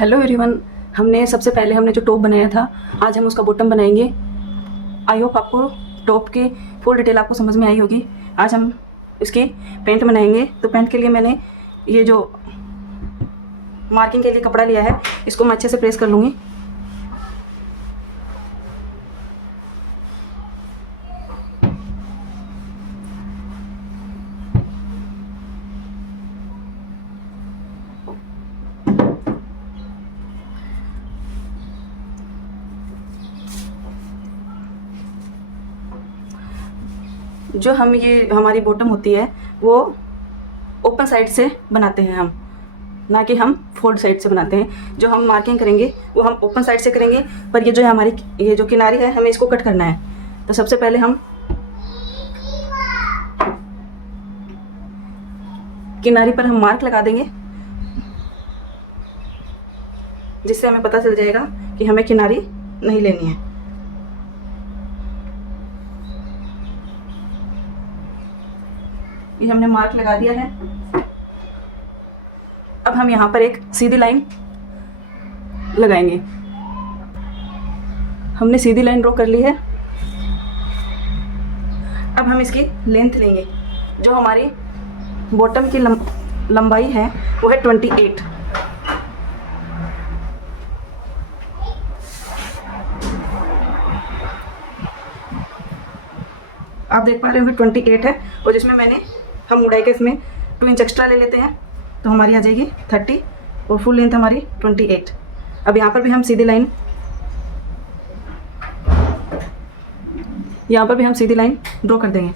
Hello everyone. हमने सबसे पहले हमने जो टॉप बनाया था, आज हम उसका बॉटम बनाएंगे। आई होप आपको टॉप की फुल डिटेल आपको समझ में आई होगी। आज हम इसकी पैंट बनाएंगे। तो पैंट के लिए मैंने ये जो मार्किंग के लिए कपड़ा लिया है, इसको मैं अच्छे से प्रेस कर लूँगी। जो हम ये हमारी बॉटम होती है वो ओपन साइड से बनाते हैं हम, ना कि हम फोल्ड साइड से बनाते हैं। जो हम मार्किंग करेंगे वो हम ओपन साइड से करेंगे, पर ये जो है हमारी ये जो किनारी है हमें इसको कट करना है। तो सबसे पहले हम किनारी पर हम मार्क लगा देंगे, जिससे हमें पता चल जाएगा कि हमें किनारी नहीं लेनी है। ये हमने मार्क लगा दिया है। अब हम यहाँ पर एक सीधी लाइन लगाएंगे। हमने सीधी लाइन ड्रॉ कर ली है। अब हम इसकी लेंथ लेंगे। जो हमारी बॉटम की लंबाई है वो है 28। आप देख पा रहे हो 28 है, और जिसमें हम मुड़ाई के इसमें 2 इंच एक्स्ट्रा ले लेते हैं, तो हमारी आ जाएगी 30 और फुल लेंथ हमारी 28। अब यहाँ पर भी हम सीधी लाइन ड्रॉ कर देंगे।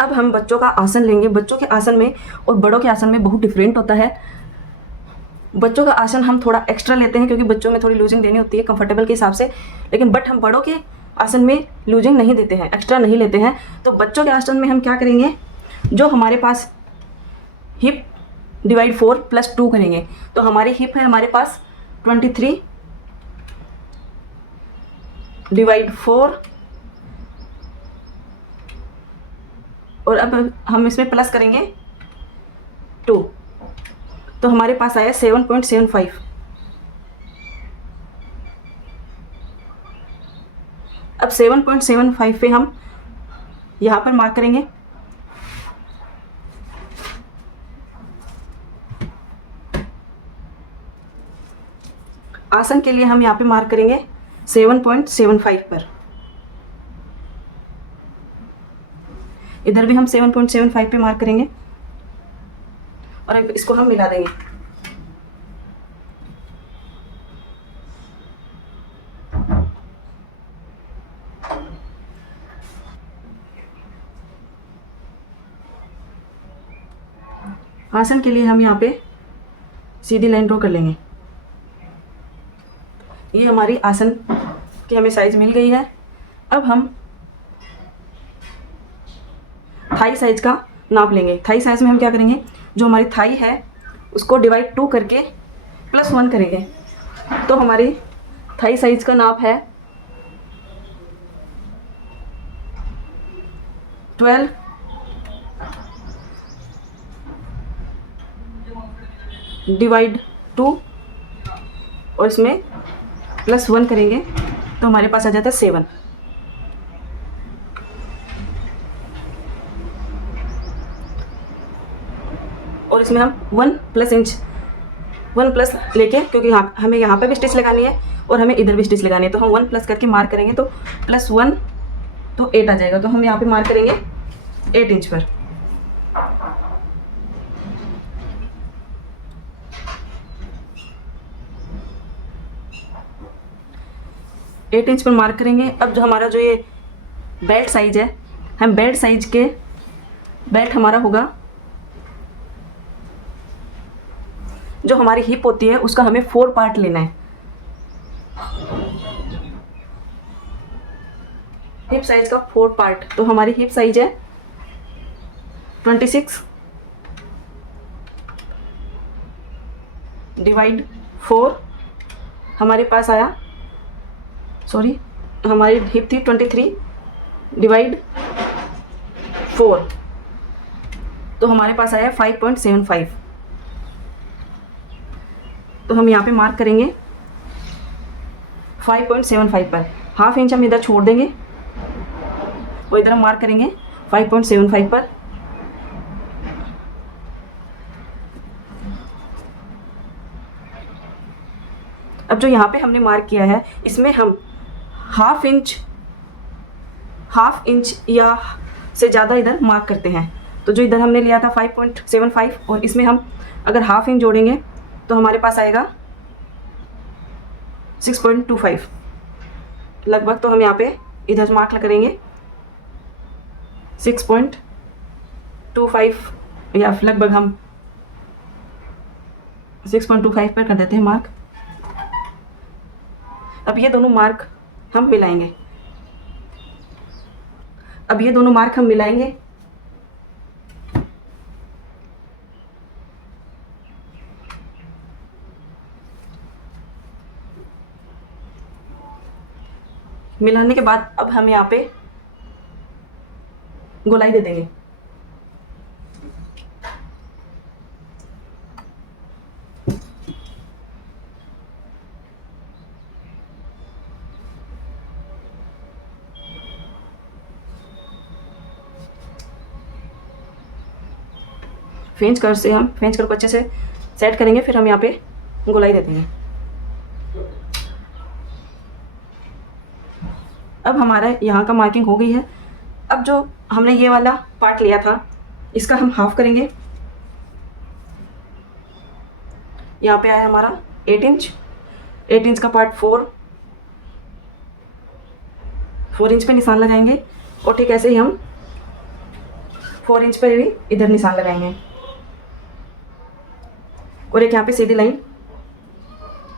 अब हम बच्चों का आसन लेंगे। बच्चों के आसन में और बड़ों के आसन में बहुत डिफरेंट होता है। बच्चों का आसन हम थोड़ा एक्स्ट्रा लेते हैं, क्योंकि बच्चों में थोड़ी लूजिंग देनी होती है कंफर्टेबल के हिसाब से। लेकिन हम बड़ों के आसन में लूजिंग नहीं देते हैं, एक्स्ट्रा नहीं लेते हैं। तो बच्चों के आसन में हम क्या करेंगे, जो हमारे पास हिप डिवाइड 4 + 2 करेंगे। तो हमारी हिप है हमारे पास 23 डिवाइड 4, और अब हम इसमें प्लस करेंगे 2, तो हमारे पास आया 7.75। अब 7.75 पे हम यहाँ पर मार्क करेंगे। आसन के लिए हम यहाँ पे मार्क करेंगे 7.75 पर। इधर भी हम 7.75 पे मार्क करेंगे, और अब इसको हम मिला देंगे। आसन के लिए हम यहाँ पे सीधी लाइन ड्रॉ कर लेंगे। ये हमारी आसन की हमें साइज मिल गई है। अब हम थाई साइज का नाप लेंगे। थाई साइज में हम क्या करेंगे, जो हमारी थाई है उसको डिवाइड 2 करके +1 करेंगे। तो हमारी थाई साइज का नाप है 12 डिवाइड 2, और इसमें +1 करेंगे तो हमारे पास आ जाता है 7। और इसमें हम 1 प्लस लेके, क्योंकि हमें यहाँ पे भी स्टिच लगानी है और हमें इधर भी स्टिच लगानी है, तो हम 1 प्लस करके मार्क करेंगे। तो +1 तो 8 आ जाएगा। तो हम यहाँ पे मार्क करेंगे 8 इंच पर। एट इंच पर मार्क करेंगे। अब जो हमारा जो ये बेल्ट साइज है, हम बेल्ट साइज के बेल्ट हमारा होगा जो हमारी हिप होती है उसका हमें 4 पार्ट लेना है। हिप साइज का 4 पार्ट, तो हमारी हिप साइज है 26 डिवाइड 4, हमारे पास आया, सॉरी हमारी हिप थी 23 डिवाइड 4, तो हमारे पास आया 5.75। तो हम यहाँ पे मार्क करेंगे 5.75 पर, हाफ इंच हम इधर छोड़ देंगे, वो इधर हम मार्क करेंगे 5.75 पर। अब जो यहाँ पे हमने मार्क किया है इसमें हम हाफ इंच या से ज़्यादा इधर मार्क करते हैं। तो जो इधर हमने लिया था 5.75 और इसमें हम अगर हाफ इंच जोड़ेंगे तो हमारे पास आएगा 6.25 लगभग। तो हम यहाँ पे इधर मार्क करेंगे 6.25 या लगभग हम 6.25 पर कर देते हैं मार्क। अब ये दोनों मार्क हम मिलाएंगे, मिलाने के बाद अब हम यहाँ पे गोलाई दे देंगे। फ्रेंच कर्व को अच्छे से सेट करेंगे, फिर हम यहाँ पे गोलाई दे देंगे। अब हमारा यहाँ का मार्किंग हो गई है। अब जो हमने ये वाला पार्ट लिया था इसका हम हाफ करेंगे। यहाँ पे आया हमारा 8 इंच का पार्ट 4 इंच पे निशान लगाएंगे और ठीक ऐसे ही हम 4 इंच पे भी इधर निशान लगाएंगे और एक यहाँ पे सीधी लाइन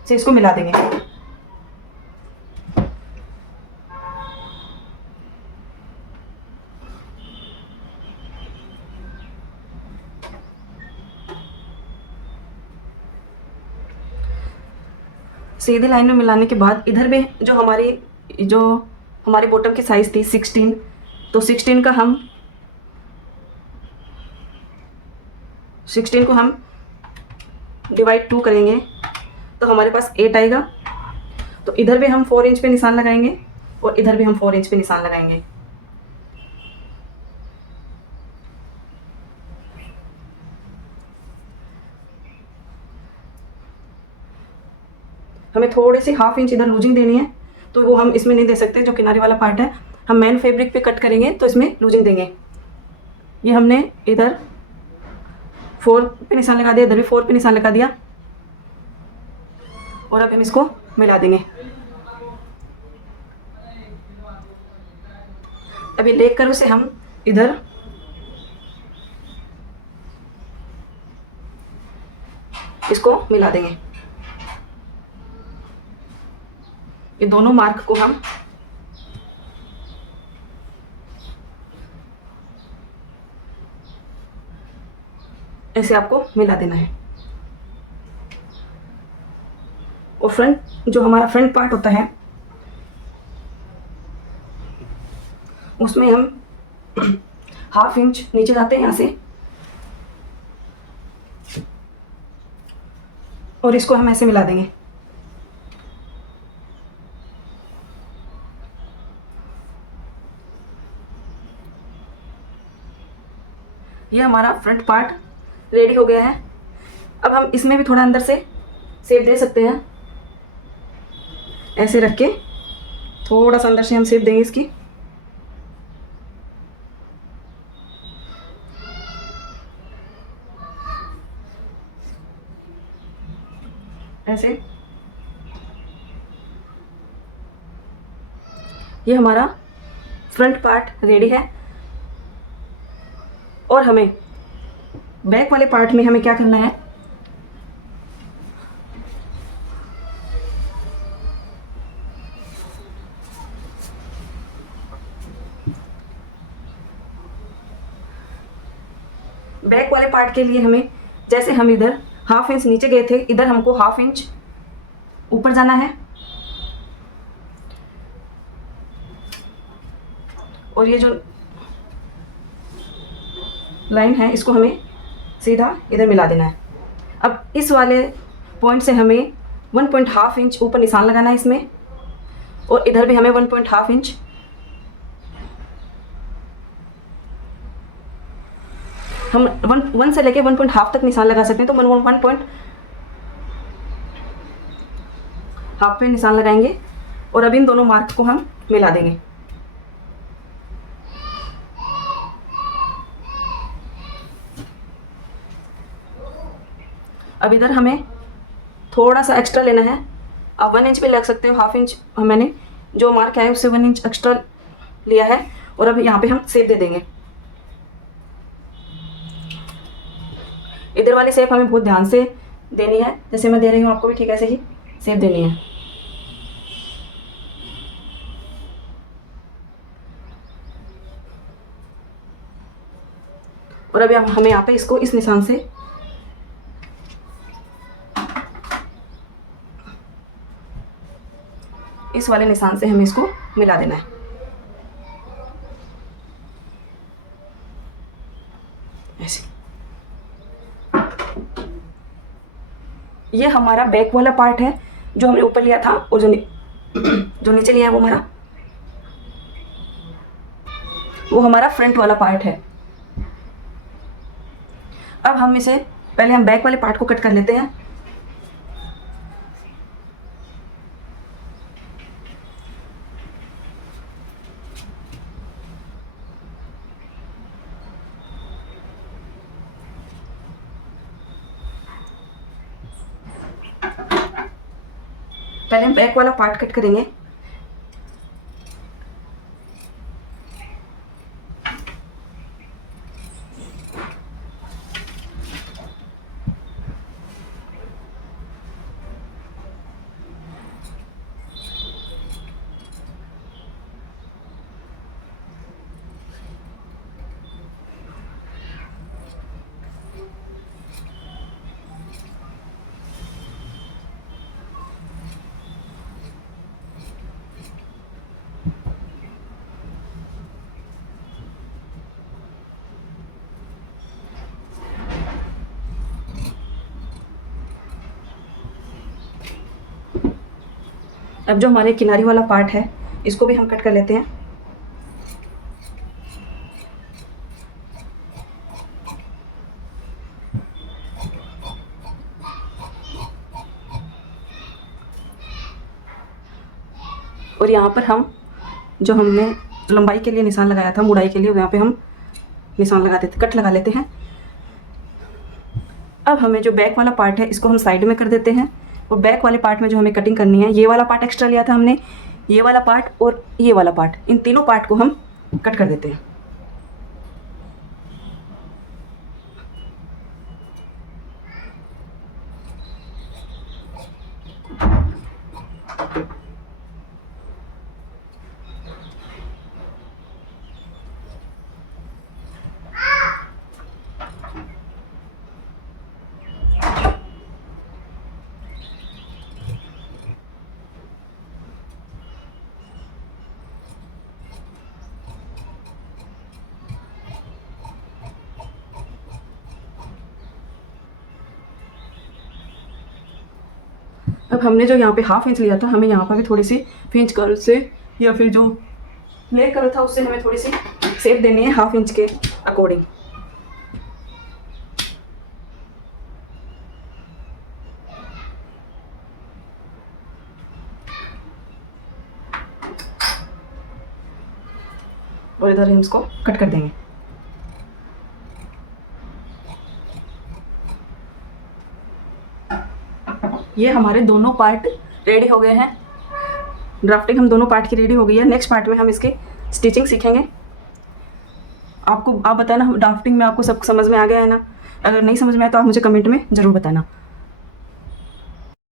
से इसको मिला देंगे। सीधी लाइन में मिलाने के बाद इधर भी जो हमारे बॉटम की साइज़ थी 16, तो 16 को हम डिवाइड 2 करेंगे तो हमारे पास 8 आएगा। तो इधर भी हम 4 इंच पे निशान लगाएंगे और इधर भी हम 4 इंच पे निशान लगाएंगे। हमें थोड़ी सी हाफ इंच इधर लूजिंग देनी है, तो वो हम इसमें नहीं दे सकते, जो किनारे वाला पार्ट है हम मेन फैब्रिक पे कट करेंगे तो इसमें लूजिंग देंगे। ये हमने इधर 4 पे निशान लगा दिया, इधर भी 4 पे निशान लगा दिया और अब हम इसको मिला देंगे। अभी लेकर उसे हम इधर इसको मिला देंगे। ये दोनों मार्क को हम ऐसे आपको मिला देना है। और जो हमारा फ्रंट पार्ट होता है उसमें हम हाफ इंच नीचे जाते हैं यहाँ से और इसको हम ऐसे मिला देंगे। ये हमारा फ्रंट पार्ट रेडी हो गया है। अब हम इसमें भी थोड़ा अंदर से शेप दे सकते हैं, ऐसे रख के थोड़ा सा अंदर से हम शेप देंगे इसकी। ऐसे ये हमारा फ्रंट पार्ट रेडी है। और हमें बैक वाले पार्ट में हमें क्या करना है, बैक वाले पार्ट के लिए हमें, जैसे हम इधर 1/2 इंच नीचे गए थे, इधर हमको 1/2 इंच ऊपर जाना है और ये जो लाइन है इसको हमें सीधा इधर मिला देना है। अब इस वाले पॉइंट से हमें 1.5 इंच ऊपर निशान लगाना है इसमें, और इधर भी हमें 1.5 इंच। हम 1 से लेके 1.5 तक निशान लगा सकते हैं, तो 1.5 पे निशान लगाएंगे और अब इन दोनों मार्क को हम मिला देंगे। अब इधर हमें थोड़ा सा एक्स्ट्रा लेना है, आप 1 इंच भी लग सकते हो, 1/2 इंच मैंने जो मार्क है उससे 1 इंच एक्स्ट्रा लिया है, और अब यहाँ पे हम शेप दे देंगे। इधर वाली शेप हमें बहुत ध्यान से देनी है, जैसे मैं दे रही हूँ आपको भी ठीक ऐसे ही शेप देनी है। और अभी हमें यहाँ पे इसको इस निशान से इस वाले निशान से हमें इसको मिला देना है। ऐसे ये हमारा बैक वाला पार्ट है जो हमने ऊपर लिया था, और जो नीचे लिया है वो हमारा फ्रंट वाला पार्ट है। अब हम इसे पहले हम बैक वाले पार्ट को कट कर लेते हैं। पहले हम बैक वाला पार्ट कट करेंगे। अब जो हमारे किनारी वाला पार्ट है इसको भी हम कट कर लेते हैं। और यहाँ पर हम जो हमने लंबाई के लिए निशान लगाया था, मुड़ाई के लिए, यहाँ पे हम निशान लगा देते, कट लगा लेते हैं। अब हमें जो बैक वाला पार्ट है इसको हम साइड में कर देते हैं, और बैक वाले पार्ट में जो हमें कटिंग करनी है, ये वाला पार्ट एक्स्ट्रा लिया था हमने, ये वाला पार्ट और ये वाला पार्ट, इन तीनों पार्ट को हम कट कर देते हैं। अब हमने जो यहाँ पे 1/2 इंच लिया था, हमें यहाँ पर भी थोड़ी सी फ्रिंज कर्व से या फिर जो लेग कर्व था उससे हमें थोड़ी सी शेप देनी है 1/2 इंच के अकॉर्डिंग। और इधर हम इसको कट कर देंगे। ये हमारे दोनों पार्ट रेडी हो गए हैं। ड्राफ्टिंग हम दोनों पार्ट की रेडी हो गई है। नेक्स्ट पार्ट में हम इसकी स्टिचिंग सीखेंगे। आप बताना ड्राफ्टिंग में आपको सब समझ में आ गया है ना? अगर नहीं समझ में आया तो आप मुझे कमेंट में ज़रूर बताना।